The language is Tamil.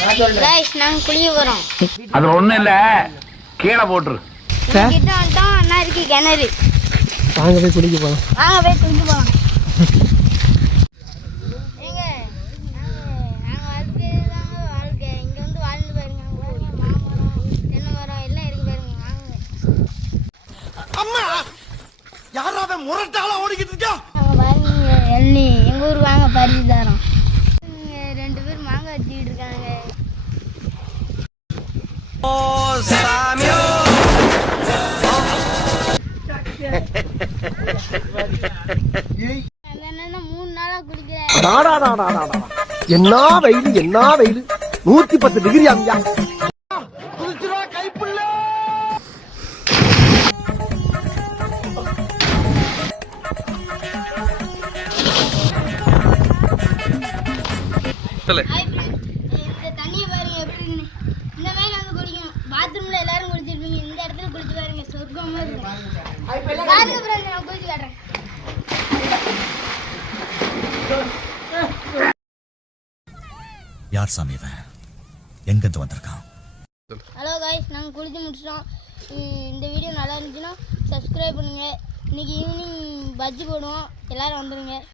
गाइस நாங்க குளிக்க போறோம். அது ஒண்ணும் இல்ல, கீழ போட்டுரு. கிட்ட வந்துட்டோம். அண்ணா இருக்கு கிணறு. வாங்க போய் குளிக்க போலாம். வாங்க போய் குளிக்க போலாம். ஏங்க நாங்க வாழ்க்கைதாங்க வாழ்க்கை. இங்க வந்து வாழ்ந்து பாருங்க. பாருங்க மாமரம், தென்னை மரம் எல்லாம் இருக்கு பாருங்க. வாங்க. அம்மா யாராவது முரட்டால ஓடிக்கிட்டு இருக்கா? நாங்க பாருங்க எள்ளி எங்க ஊர் வாங்க பறிச்சு தரோம். ரெண்டு பேர் மாங்காய் வெட்டிட்டு இருக்காங்க. ஓ சாமியோ அந்த 3 நாளா குளிக்கிறேன். என்ன வெயில், என்ன வெயில், 110 டிகிரி அங்கயா. குளிச்சுரா கைப்புள்ள. இந்த தண்ணியை பாருங்க எப்படி இருக்குன்னு. இந்த மாதிரி நாங்க குளிக்கணும். பாத்ரூம்ல எல்லாரும் குளிச்சிருப்பீங்க. இந்த இடத்துல குளிச்சு பாருங்க, சொர்க்கமா இருக்கு. பாருங்க ஃப்ரெண்ட், நான் குளிச்சு காட்டுறேன். யார் சாமி இவன்? எங்கிருந்து வந்திருக்கான்? ஹலோ காய்ஸ், நாங்கள் குளிச்சு முடிச்சிட்டோம். இந்த வீடியோ நல்லா இருந்துச்சுன்னா சப்ஸ்கிரைப் பண்ணுங்கள். இன்னைக்கு ஈவினிங் பஜ்ஜி போடுவோம், எல்லோரும் வந்துடுங்க.